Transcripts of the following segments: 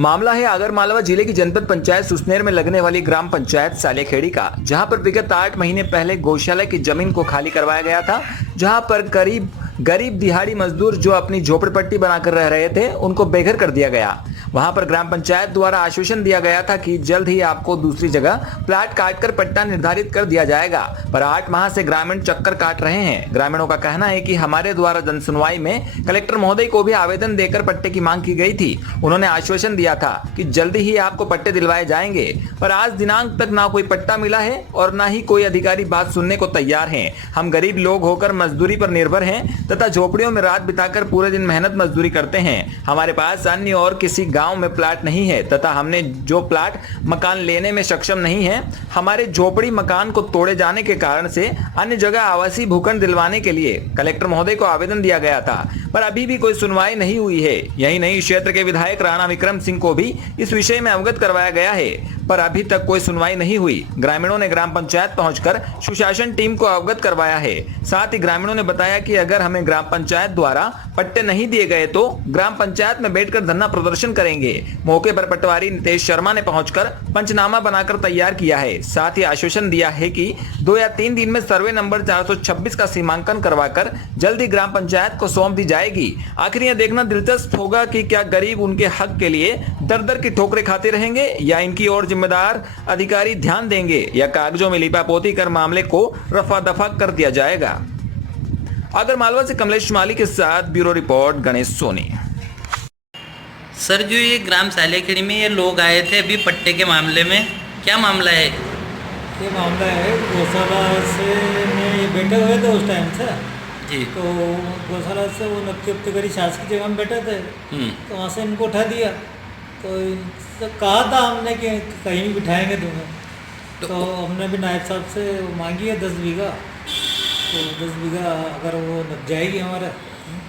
मामला है आगरमालवा जिले की जनपद पंचायत सुसनेर में लगने वाली ग्राम पंचायत सालेखेड़ी का, जहां पर विगत 8 महीने पहले गौशाला की जमीन को खाली करवाया गया था, जहां पर गरीब दिहाड़ी मजदूर जो अपनी झोपड़पट्टी बनाकर रह रहे थे उनको बेघर कर दिया गया। वहां पर ग्राम पंचायत द्वारा आश्वासन दिया गया था कि जल्द ही आपको दूसरी जगह प्लाट काटकर पट्टा निर्धारित कर दिया जाएगा, पर 8 माह से ग्रामीण चक्कर काट रहे हैं। ग्रामीणों का कहना है कि हमारे द्वारा जनसुनवाई में कलेक्टर महोदय को भी आवेदन देकर पट्टे की मांग की गई थी। उन्होंने आश्वासन दिया था कि जल्दी ही आपको पट्टे दिलवाए जाएंगे, पर आज दिनांक तक ना कोई पट्टा मिला है और ना ही कोई अधिकारी बात सुनने को तैयार है। हम गरीब लोग होकर मजदूरी पर निर्भर हैं तथा झोपड़ियों में रात बिताकर पूरे दिन मेहनत मजदूरी करते हैं। हमारे पास अन्य और किसी गांव में प्लाट नहीं है तथा हमने जो प्लाट मकान लेने में सक्षम नहीं है। हमारे झोपड़ी मकान को तोड़े जाने के कारण से अन्य जगह आवासीय भूखंड दिलवाने के लिए कलेक्टर महोदय को आवेदन दिया गया था, पर अभी भी कोई सुनवाई नहीं हुई है। यही नहीं, क्षेत्र के विधायक राणा विक्रम सिंह को भी इस विषय में अवगत करवाया गया है, पर अभी तक कोई सुनवाई नहीं हुई। ग्रामीणों ने ग्राम पंचायत पहुंचकर सुशासन टीम को अवगत करवाया है। साथ ही ग्रामीणों ने बताया कि अगर हमें ग्राम पंचायत द्वारा पट्टे नहीं दिए गए तो ग्राम पंचायत में बैठकर धरना प्रदर्शन करेंगे। मौके पर पटवारी नितेश शर्मा ने पहुंचकर पंचनामा बनाकर तैयार किया है। साथ ही आश्वासन दिया है कि 2 या 3 दिन में सर्वे नंबर 426 का सीमांकन करवाकर जल्दी ग्राम पंचायत को सौंप दी जाएगी। आखिर यह देखना दिलचस्प होगा कि क्या गरीब उनके हक के लिए दर दर की ठोकरें खाते रहेंगे या इनकी ओर जिम्मेदार अधिकारी ध्यान देंगे या कागजों में लिपापोती कर मामले को रफा दफा कर दिया जाएगा। आगरमालवा से कमलेश माली के साथ bureau report Ganesh Soni. Sir, जो ये ग्राम सालेखेड़ी में ये लोग आए थे अभी पट्टे के मामले में, क्या मामला है? ये मामला है गौशाला से में बैठे हुए थे उस टाइम से जी। तो गौशाला से वो नक्की करी शासकीय जगह में बैठे थे, तो वहाँ से इनको उठा दिया। तो इनसे कहा था हमने कि कहीं भी बिठाएंगे तुम्हें, तो हमने भी नायब साहब से मांगी है 10 बीघा, तो 10 बीघा अगर वो लग जाएगी हमारा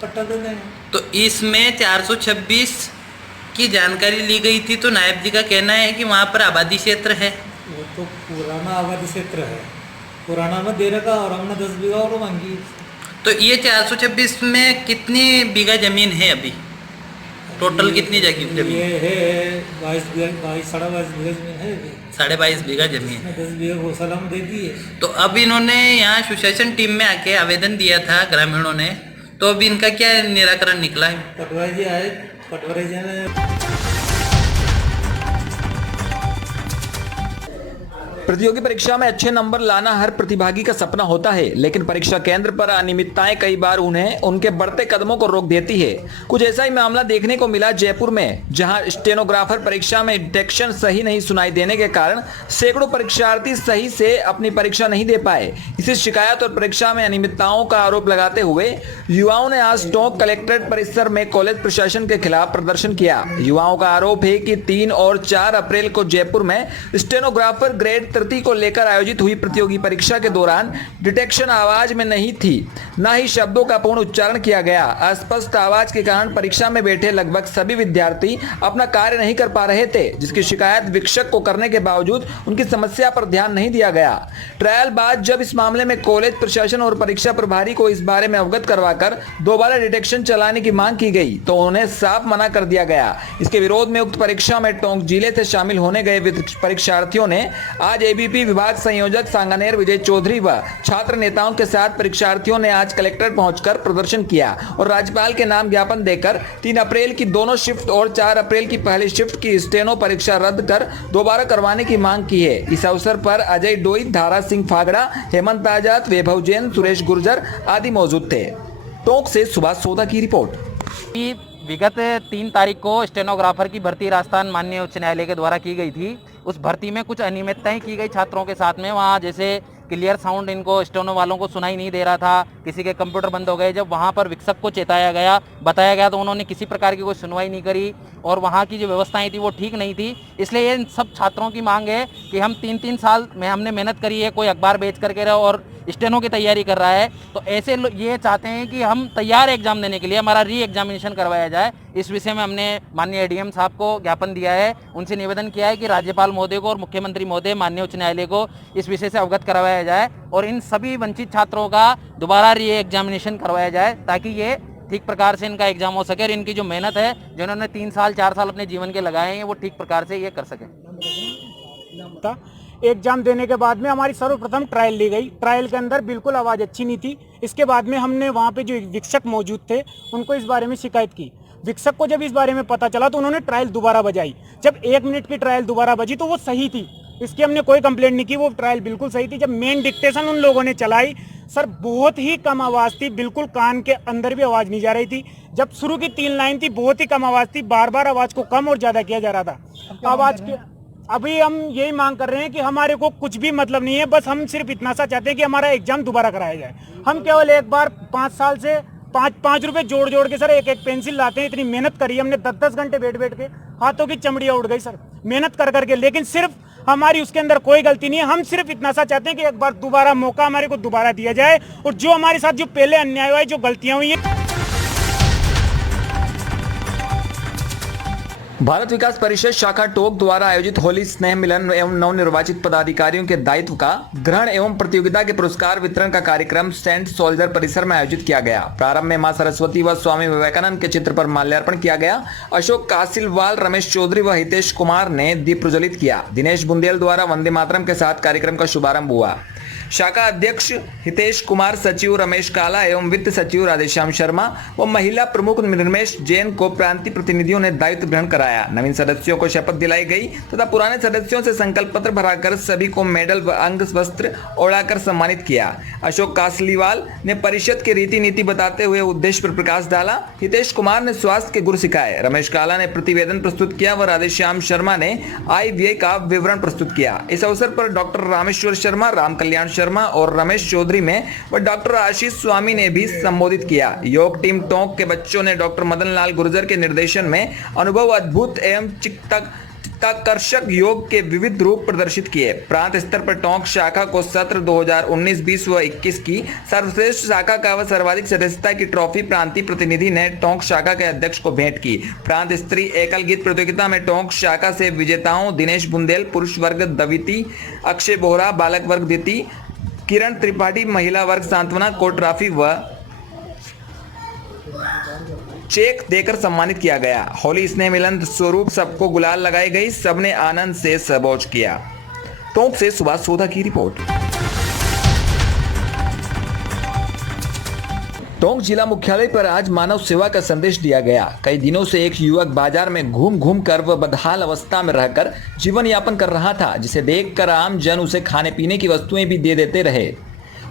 पट्टा दे देंगे। तो इसमें 426 की जानकारी ली गई थी, तो नायब जी का कहना है कि वहाँ पर आबादी क्षेत्र है। वो तो पुराना आबादी क्षेत्र है, पुराना में दे रखा और हमने 10 बीघा और मांगी। तो ये 426 में कितनी बीघा जमीन है अभी? टोटल कितनी जमीन? ये है 22 साढ़े 22 बीघा जमीन है अभी। 22.5 बीघा जमीन। 10 बीघा गौशाला में दे दी है। तो अब इन्होंने यहाँ सुशासन टीम में आके आवेदन दिया था ग्रामीणों ने, तो अभी इनका क्या निराकरण निकला है? पटवारी जी आए, पटवारी जी ने प्रतियोगी परीक्षा में अच्छे नंबर लाना हर प्रतिभागी का सपना होता है, लेकिन परीक्षा केंद्र पर अनियमितताएं कई बार उन्हें उनके बढ़ते कदमों को रोक देती है। कुछ ऐसा ही मामला देखने को मिला जयपुर में, जहां स्टेनोग्राफर परीक्षा में डिटेक्शन सही नहीं सुनाई देने के कारण सैकड़ों परीक्षार्थी सही से अपनी परीक्षा नहीं दे पाए। इसी शिकायत और परीक्षा में अनियमितताओं का आरोप लगाते हुए युवाओं ने आज टोंक कलेक्ट्रेट परिसर में कॉलेज प्रशासन के खिलाफ प्रदर्शन किया। युवाओं का आरोप है कि 3 और 4 अप्रैल को जयपुर में स्टेनोग्राफर ग्रेड 30 को लेकर आयोजित हुई प्रतियोगी परीक्षा के दौरान डिटेक्शन आवाज में नहीं थी, न ही शब्दों का पूर्ण उच्चारण किया गया। अस्पष्ट आवाज के कारण परीक्षा में बैठे लगभग सभी विद्यार्थी अपना कार्य नहीं कर पा रहे थे, जिसकी शिकायत शिक्षक को करने के बावजूद उनकी समस्या पर ध्यान नहीं दिया गया। ट्रायल बाद जब इस मामले में कॉलेज प्रशासन और परीक्षा प्रभारी को इस बारे में अवगत करवाकर दोबारा डिटेक्शन चलाने की मांग की गई, तो उन्हें साफ मना कर दिया गया। इसके विरोध में उक्त परीक्षा में टोंक जिले से शामिल होने गए परीक्षार्थियों ने आज एबीपी विभाग संयोजक सांगानेर विजय चौधरी व छात्र नेताओं के साथ परीक्षार्थियों ने आज कलेक्टर पहुंचकर प्रदर्शन किया और राज्यपाल के नाम ज्ञापन देकर 3 अप्रैल की दोनों शिफ्ट और 4 अप्रैल की पहली शिफ्ट की स्टेनो परीक्षा रद्द कर दोबारा करवाने की मांग की है। इस अवसर पर अजय डोई, धारा सिंह फागड़ा, हेमंत आजाद, वैभव जैन, सुरेश गुर्जर आदि मौजूद थे। टोंक से सुभाष सोदा की रिपोर्ट। विगत 3 तारीख को स्टेनोग्राफर की भर्ती राजस्थान माननीय उच्च न्यायालय के द्वारा की गई थी। उस भर्ती में कुछ अनियमितताएं की गई छात्रों के साथ में। वहाँ जैसे क्लियर साउंड इनको स्टेनो वालों को सुनाई नहीं दे रहा था, किसी के कंप्यूटर बंद हो गए। जब वहाँ पर शिक्षक को चेताया गया, बताया गया, तो उन्होंने किसी प्रकार की कोई सुनवाई नहीं करी और वहाँ की जो व्यवस्थाएं थी वो ठीक नहीं थी। इसलिए इन सब छात्रों की मांग है कि हम 3-3 साल में हमने मेहनत करी है, कोई अखबार बेच करके रहे और स्टेनो की तैयारी कर रहा है, तो ऐसे ये चाहते हैं कि हम तैयार एग्जाम देने के लिए हमारा री एग्जामिनेशन करवाया जाए। इस विषय में हमने माननीय एडीएम साहब को ज्ञापन दिया है, उनसे निवेदन किया है कि राज्यपाल महोदय को और मुख्यमंत्री महोदय माननीय उच्च न्यायालय को इस विषय से अवगत करवाया जाए और इन सभी वंचित छात्रों का दोबारा री एग्जामिनेशन करवाया जाए, ताकि ये ठीक प्रकार से इनका एग्जाम हो सके और इनकी जो मेहनत है, जिन्होंने 3 साल 4 साल अपने जीवन के लगाए हैं, वो ठीक प्रकार से ये कर सके। था एग्जाम देने के बाद में हमारी सर्वप्रथम ट्रायल ली गई। ट्रायल के अंदर बिल्कुल आवाज़ अच्छी नहीं थी। इसके बाद में हमने वहाँ पे जो शिक्षक मौजूद थे उनको इस बारे में शिकायत की। शिक्षक को जब इस बारे में पता चला तो उन्होंने ट्रायल दोबारा बजाई। जब 1 मिनट की ट्रायल दोबारा बजी तो वो सही थी, इसकी हमने कोई कंप्लेंट नहीं की, वो ट्रायल बिल्कुल सही थी। जब मेन डिक्टेशन उन लोगों ने चलाई सर, बहुत ही कम आवाज़ थी, बिल्कुल कान के अंदर भी आवाज़ नहीं जा रही थी। जब शुरू की 3 लाइन थी बहुत ही कम आवाज़ थी, बार बार आवाज़ को कम और ज़्यादा किया जा रहा था। आवाज़ के अभी हम यही मांग कर रहे हैं कि हमारे को कुछ भी मतलब नहीं है, बस हम सिर्फ इतना सा चाहते हैं कि हमारा एग्जाम दोबारा कराया जाए। हम केवल एक बार 5 साल से 5 रुपए जोड़ जोड़ के सर एक पेंसिल लाते हैं। इतनी मेहनत करी हमने, 10 घंटे बैठ के, हाथों की चमड़ियाँ उड़ गई सर मेहनत कर करके, लेकिन सिर्फ हमारी उसके अंदर कोई गलती नहीं है। हम सिर्फ इतना सा चाहते हैं कि एक बार दोबारा मौका हमारे को दोबारा दिया जाए और जो हमारे साथ जो पहले अन्याय हुआ है, जो गलतियां हुई है। भारत विकास परिषद शाखा टोंक द्वारा आयोजित होली स्नेह मिलन एवं नवनिर्वाचित पदाधिकारियों के दायित्व का ग्रहण एवं प्रतियोगिता के पुरस्कार वितरण का कार्यक्रम सेंट सोल्जर परिसर में आयोजित किया गया। प्रारंभ में मां सरस्वती व स्वामी विवेकानंद के चित्र पर माल्यार्पण किया गया। अशोक कासिलवाल, रमेश चौधरी व हितेश कुमार ने दीप प्रज्वलित किया। दिनेश बुंदेल द्वारा वंदे मातरम के साथ कार्यक्रम का शुभारंभ हुआ। शाखा अध्यक्ष हितेश कुमार, सचिव रमेश काला एवं वित्त सचिव राधेश्याम शर्मा व महिला प्रमुख निर्मेश जैन को प्रांतीय प्रतिनिधियों ने दायित्व ग्रहण कराया। नवीन सदस्यों को शपथ दिलाई गई तथा पुराने सदस्यों से संकल्प पत्र भराकर सभी को मेडल व अंग वस्त्र ओढ़ाकर सम्मानित किया। अशोक कासलीवाल ने परिषद की रीति नीति बताते हुए उद्देश्य पर प्रकाश डाला। हितेश कुमार ने स्वास्थ्य के गुर सिखाए। रमेश काला ने प्रतिवेदन प्रस्तुत किया व राधेश्याम शर्मा ने आय व्यय का विवरण प्रस्तुत किया। इस अवसर पर डॉक्टर रामेश्वर शर्मा, राम कल्याण शर्मा और रमेश चौधरी में व डॉक्टर आशीष स्वामी ने भी संबोधित किया। योग टीम टोंक के बच्चों ने डॉक्टर मदन लाल गुर्जर के निर्देशन में अनुभव अद्भुत एवं चित्ताकर्षक योग के विविध रूप प्रदर्शित किए। प्रांत स्तर पर टोंक शाखा को सत्र 2019-20 व 21 की सर्वश्रेष्ठ शाखा का व सर्वाधिक सदस्यता की ट्रॉफी प्रांतीय प्रतिनिधि ने टोंक शाखा के अध्यक्ष को भेंट की। प्रांत स्त्री एकल गीत प्रतियोगिता में टोंक शाखा से विजेताओं दिनेश बुंदेल, पुरुष वर्ग दविती, अक्षय बोहरा, बालक वर्ग दिति, किरण त्रिपाठी, महिला वर्ग सांत्वना को ट्रॉफी व चेक देकर सम्मानित किया गया। होली स्नेह मिलन स्वरूप सबको गुलाल लगाई गई। सबने आनंद से सबोच किया। टोंक से सुभाष सोधा की रिपोर्ट। टोंक जिला मुख्यालय पर आज मानव सेवा का संदेश दिया गया। कई दिनों से एक युवक बाजार में घूम घूम कर व बदहाल अवस्था में रहकर जीवन यापन कर रहा था, जिसे देखकर आम जन उसे खाने पीने की वस्तुएं भी दे देते रहे।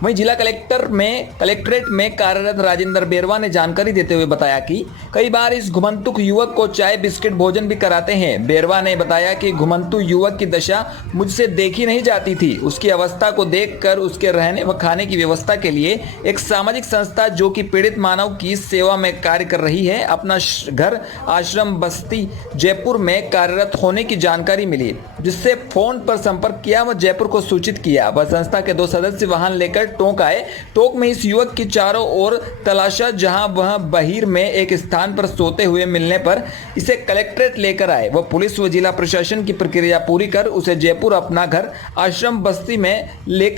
वहीं जिला कलेक्ट्रेट में कार्यरत राजेंद्र बेरवा ने जानकारी देते हुए बताया कि कई बार इस घुमंतुक युवक को चाय बिस्किट भोजन भी कराते हैं। बेरवा ने बताया कि घुमंतु युवक की दशा मुझसे देखी नहीं जाती थी। उसकी अवस्था को देखकर उसके रहने व खाने की व्यवस्था के लिए एक सामाजिक संस्था जो कि पीड़ित मानव की सेवा में कार्य कर रही है, अपना घर आश्रम बस्ती जयपुर में कार्यरत होने की जानकारी मिली, जिससे फोन पर संपर्क किया व जयपुर को सूचित किया। वह संस्था के 2 सदस्य वाहन लेकर टोंक आए। टोंक में इस युवक की चारों ओर तलाशा, जहां वह बहिर में एक स्थान पर सोते हुए मिलने पर इसे कलेक्ट्रेट लेकर आए। वह पुलिस व जिला प्रशासन की प्रक्रिया पूरी कर उसे जयपुर अपना घर आश्रम बस्ती में ले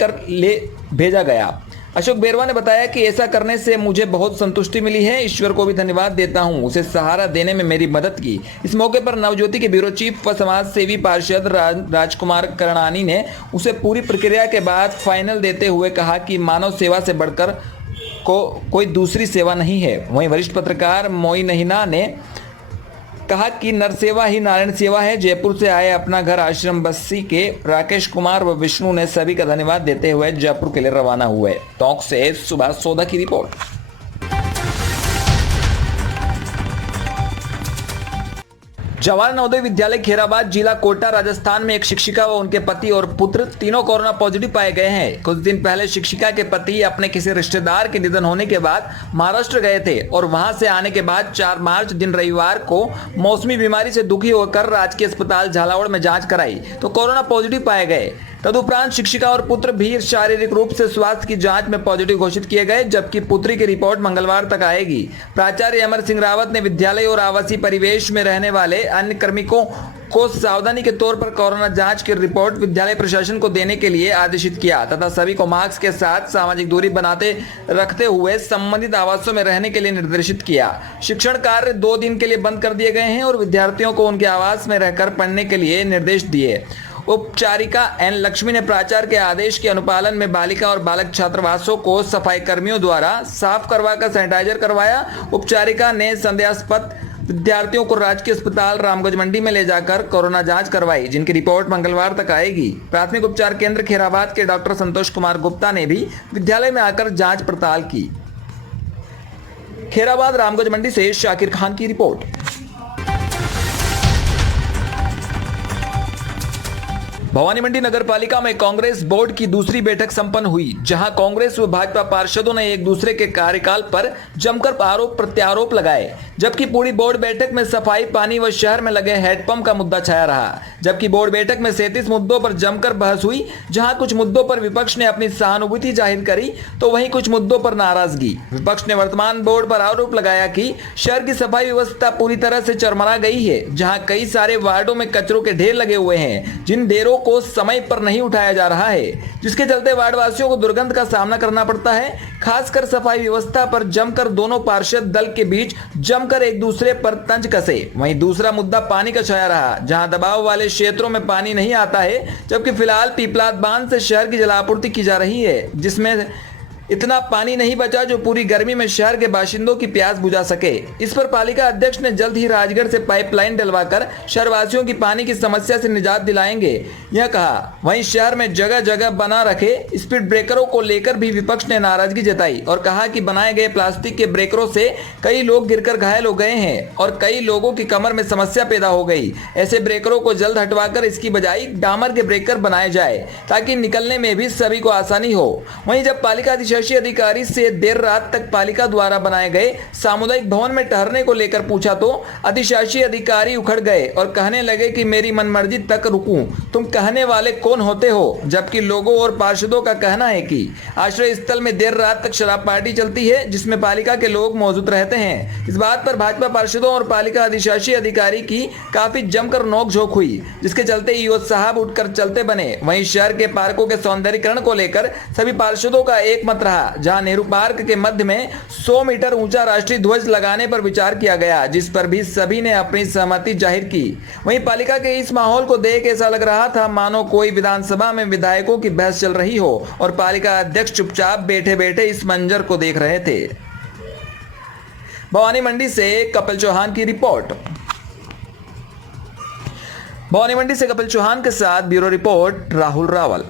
भेजा गया। अशोक बेरवा ने बताया कि ऐसा करने से मुझे बहुत संतुष्टि मिली है। ईश्वर को भी धन्यवाद देता हूं, उसे सहारा देने में मेरी मदद की। इस मौके पर नवज्योति के ब्यूरो चीफ व समाज सेवी पार्षद राजकुमार करणानी ने उसे पूरी प्रक्रिया के बाद फाइनल देते हुए कहा कि मानव सेवा से बढ़कर कोई दूसरी सेवा नहीं है। वहीं वरिष्ठ पत्रकार मोई नहीना ने कहा कि नर सेवा ही नारायण सेवा है। जयपुर से आए अपना घर आश्रम बस्ती के राकेश कुमार व विष्णु ने सभी का धन्यवाद देते हुए जयपुर के लिए रवाना हुए। टोंक से सुभाष सोधा की रिपोर्ट। जवाहर नवोदय विद्यालय खेराबाद, जिला कोटा, राजस्थान में एक शिक्षिका व उनके पति और पुत्र तीनों कोरोना पॉजिटिव पाए गए हैं। कुछ दिन पहले शिक्षिका के पति अपने किसी रिश्तेदार के निधन होने के बाद महाराष्ट्र गए थे और वहां से आने के बाद 4 मार्च दिन रविवार को मौसमी बीमारी से दुखी होकर राजकीय अस्पताल झालावाड़ में जांच कराई तो कोरोना पॉजिटिव पाए गए। तदुपरांत शिक्षिका और पुत्र भी शारीरिक रूप से स्वास्थ्य की जांच में पॉजिटिव घोषित किए गए, जबकि पुत्री की रिपोर्ट मंगलवार तक आएगी। प्राचार्य अमर सिंह रावत ने विद्यालय और आवासीय परिवेश में रहने वाले अन्य कार्मिकों को सावधानी के तौर पर कोरोना जांच की रिपोर्ट विद्यालय प्रशासन को देने के लिए आदेशित किया तथा सभी को मास्क के साथ सामाजिक दूरी बनाते रखते हुए संबंधित आवासों में रहने के लिए निर्देशित किया। शिक्षण कार्य 2 दिन के लिए बंद कर दिए गए हैं और विद्यार्थियों को उनके आवास में रहकर पढ़ने के लिए निर्देश दिए। उपचारिका एन लक्ष्मी ने प्राचार्य के आदेश के अनुपालन में बालिका और बालक छात्रावासों को सफाई कर्मियों द्वारा साफ करवाकर सैनिटाइजर करवाया। उपचारिका ने संदेहास्पद विद्यार्थियों को राजकीय अस्पताल रामगंज मंडी में ले जाकर कोरोना जांच करवाई, जिनकी रिपोर्ट मंगलवार तक आएगी। प्राथमिक उपचार केंद्र खेराबाद के डॉक्टर संतोष कुमार गुप्ता ने भी विद्यालय में आकर जांच पड़ताल की। खेराबाद रामगंज मंडी से शाकिर खान की रिपोर्ट। भवानी मंडी नगर पालिका में कांग्रेस बोर्ड की दूसरी बैठक संपन्न हुई, जहां कांग्रेस व भाजपा पार्षदों ने एक दूसरे के कार्यकाल पर जमकर आरोप प्रत्यारोप लगाए, जबकि पूरी बोर्ड बैठक में सफाई, पानी व शहर में लगे हैंडपंप का मुद्दा छाया रहा। जबकि बोर्ड बैठक में 37 मुद्दों पर जमकर बहस हुई, जहां कुछ मुद्दों पर विपक्ष ने अपनी सहानुभूति जाहिर करी तो वहीं कुछ मुद्दों पर नाराजगी। विपक्ष ने वर्तमान बोर्ड पर आरोप लगाया कि शहर की सफाई व्यवस्था पूरी तरह से चरमरा गई है, जहां कई सारे वार्डों में कचरों के ढेर लगे हुए हैं, जिन ढेरों को समय पर नहीं उठाया जा रहा है, जिसके चलते वार्डवासियों को दुर्गंध का सामना करना पड़ता है। खासकर सफाई व्यवस्था पर जमकर दोनों पार्षद दल के बीच जमकर एक दूसरे पर तंज कसे। वहीं दूसरा मुद्दा पानी का छाया रहा, जहां दबाव वाले क्षेत्रों में पानी नहीं आता है, जबकि फिलहाल पीपलाद बांध से शहर की जलापूर्ति की जा रही है, जिसमें इतना पानी नहीं बचा जो पूरी गर्मी में शहर के बाशिंदों की प्यास बुझा सके। इस पर पालिका अध्यक्ष ने जल्द ही राजगढ़ से पाइपलाइन डलवाकर शहरवासियों की पानी की समस्या से निजात दिलाएंगे, यह कहा। वहीं शहर में जगह जगह बना रखे स्पीड ब्रेकरों को लेकर भी विपक्ष ने नाराजगी जताई और कहा कि बनाए गए प्लास्टिक के ब्रेकरों से कई लोग गिरकर घायल हो गए हैं और कई लोगों की कमर में समस्या पैदा हो गई। ऐसे ब्रेकरों को जल्द हटवाकर इसकी बजाय डामर के ब्रेकर बनाए जाए ताकि निकलने में भी सभी को आसानी हो। वहीं जब पालिका अधिकारी से देर रात तक पालिका द्वारा बनाए गए सामुदायिक भवन में ठहरने को लेकर पूछा तो अधिशासी अधिकारी उखड़ गए और कहने लगे कि मेरी मनमर्जी तक रुकूं, तुम कहने वाले कौन होते हो। जबकि लोगों और पार्षदों का कहना है कि आश्रय स्थल में देर रात तक शराब पार्टी चलती है, जिसमें पालिका के लोग मौजूद रहते हैं। इस बात पर भाजपा पार्षदों और पालिका अधिशासी अधिकारी की काफी जमकर नोकझोंक हुई, जिसके चलते ईओ साहब उठकर चलते बने। वहीं शहर के पार्कों के सौंदर्यीकरण को लेकर सभी पार्षदों का एक मत रहा, जहां नेहरू पार्क के मध्य में 100 मीटर ऊंचा राष्ट्रीय ध्वज लगाने पर विचार किया गया, जिस पर भी सभी ने अपनी सहमति जाहिर की। वहीं पालिका के इस माहौल को देख ऐसा लग रहा था मानो कोई विधानसभा में विधायकों की बहस चल रही हो और पालिका अध्यक्ष चुपचाप बैठे बैठे इस मंजर को देख रहे थे। भवानी मंडी से कपिल चौहान की रिपोर्ट। भवानी मंडी से कपिल चौहान के साथ ब्यूरो रिपोर्ट राहुल रावल।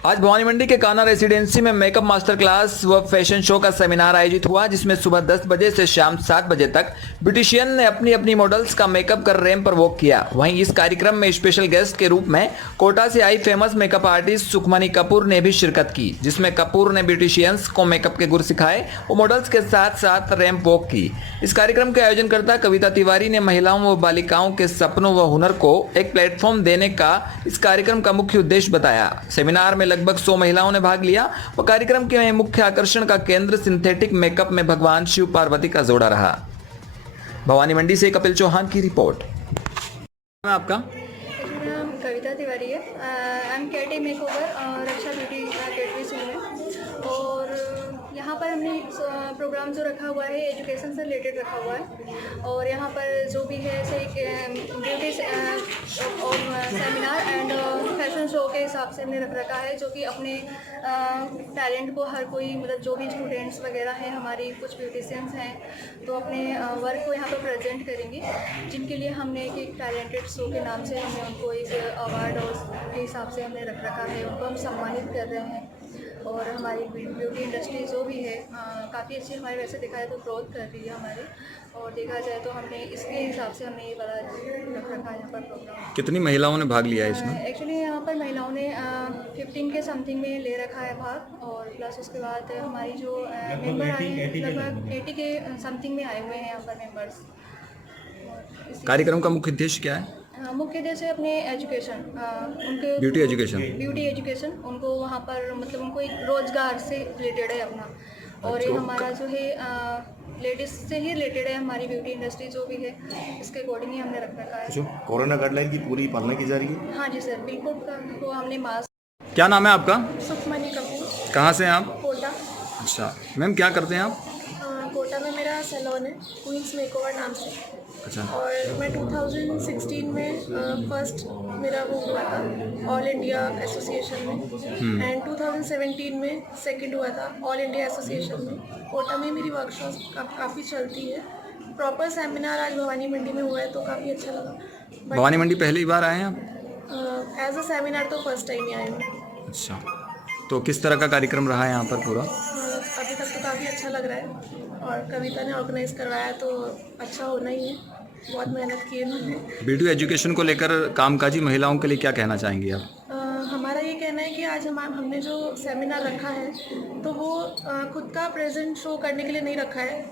आज भवानी मंडी के कान्हा रेसिडेंसी में मेकअप मास्टर क्लास व फैशन शो का सेमिनार आयोजित हुआ, जिसमें सुबह 10 बजे से शाम 7 बजे तक ब्यूटिशियन ने अपनी अपनी मॉडल्स का मेकअप कर रैंप पर वॉक किया। वहीं इस कार्यक्रम में स्पेशल गेस्ट के रूप में कोटा से आई famous makeup artist Sukhmani Kapoor ने भी शिरकत की, जिसमें कपूर ने ब्यूटिशियंस को मेकअप के गुर सिखाए और मॉडल्स के साथ साथ रैंप वॉक की। इस कार्यक्रम के आयोजनकर्ता कविता तिवारी ने महिलाओं व बालिकाओं के सपनों व हुनर को एक प्लेटफॉर्म देने का इस कार्यक्रम का मुख्य उद्देश्य बताया। सेमिनार में लगभग 100 महिलाओं ने भाग लिया और कार्यक्रम के मुख्य आकर्षण का केंद्र सिंथेटिक मेकअप में भगवान शिव पार्वती का जोड़ा रहा। भवानी मंडी से कपिल चौहान की रिपोर्ट। आपका मेरा नाम कविता तिवारी है। I am KT makeover Raksha beauty केटरी सिंह में, और यहाँ पर हमने प्रोग्राम जो रखा हुआ है एजुकेशन से रिलेटेड रखा हुआ है, और यहाँ पर जो भी है ब्यूटी और सेमिनार एंड फैशन शो के हिसाब से हमने रख रखा है, जो कि अपने टैलेंट को हर कोई, मतलब जो भी स्टूडेंट्स वगैरह हैं, हमारी कुछ ब्यूटिशियंस हैं, तो अपने वर्क को यहाँ पर प्रेजेंट करेंगे, जिनके लिए हमने एक टैलेंटेड शो के नाम से हमने उनको एक अवार्ड और के हिसाब से हमने रख रखा है, उनको हम सम्मानित कर रहे हैं। और हमारी ब्यूटी इंडस्ट्री जो भी है काफ़ी अच्छी हमारे वैसे देखा जाए तो ग्रोथ कर रही है हमारी, और देखा जाए तो हमने इसके हिसाब से हमने ये वाला रख रखा है यहाँ पर प्रोग्राम। कितनी महिलाओं ने भाग लिया है इसमें? एक्चुअली यहाँ पर महिलाओं ने 15 के समथिंग में ले रखा है भाग, और प्लस उसके बाद हमारी जो मेंबर आए हैं लगभग 80 के समथिंग में आए हुए हैं यहाँ पर मेंबर्स। कार्यक्रम का मुख्य उद्देश्य क्या है? मुख्य उद्देश्य अपने एजुकेशन, उनके ब्यूटी एजुकेशन उनको वहाँ पर, मतलब उनको एक रोजगार से रिलेटेड है अपना, और ये हमारा जो है लेडीज़ से ही रिलेटेड है, हमारी ब्यूटी इंडस्ट्री जो भी है इसके अकॉर्डिंग ही हमने रख रखा है। जो कोरोना गाइडलाइन की पूरी पालना की जा रही है। हाँ जी सर, बिल्कुल। वो हमने मास्क। क्या नाम है आपका? सुखमनी कपूर, कहाँ से हैं आप? कोटा। अच्छा मैम, क्या करते हैं आप? कोटा में मेरा सैलून है, क्वींस मेकओवर नाम से। अच्छा। और मैं 2016 में फर्स्ट मेरा वो हुआ था ऑल इंडिया एसोसिएशन में, एंड 2017 में सेकंड हुआ था ऑल इंडिया एसोसिएशन में। कोटा में मेरी वर्कशॉप काफ़ी चलती है। प्रॉपर सेमिनार आज भवानी मंडी में हुआ है तो काफ़ी अच्छा लगा। भवानी मंडी पहली बार आए हैं आप? एज अ सेमिनार तो फर्स्ट टाइम ही आए हूँ। अच्छा, तो किस तरह का कार्यक्रम रहा है यहाँ पर पूरा? अभी तक तो काफ़ी अच्छा लग रहा है, और कविता ने ऑर्गेनाइज करवाया तो अच्छा होना ही है। बहुत मेहनत की है उन्होंने। ब्यूटी एजुकेशन को लेकर कामकाजी महिलाओं के लिए क्या कहना चाहेंगे आप? हमारा ये कहना है कि आज हमने जो सेमिनार रखा है तो वो खुद का प्रेजेंट शो करने के लिए नहीं रखा है,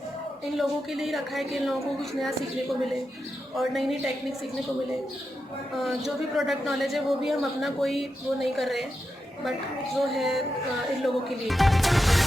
इन लोगों के लिए ही रखा है कि इन लोगों को कुछ नया सीखने को मिले और नई नई टेक्निक सीखने को मिले। जो भी प्रोडक्ट नॉलेज है वो भी हम अपना कोई वो नहीं कर रहे हैं, बट जो है इन लोगों के लिए।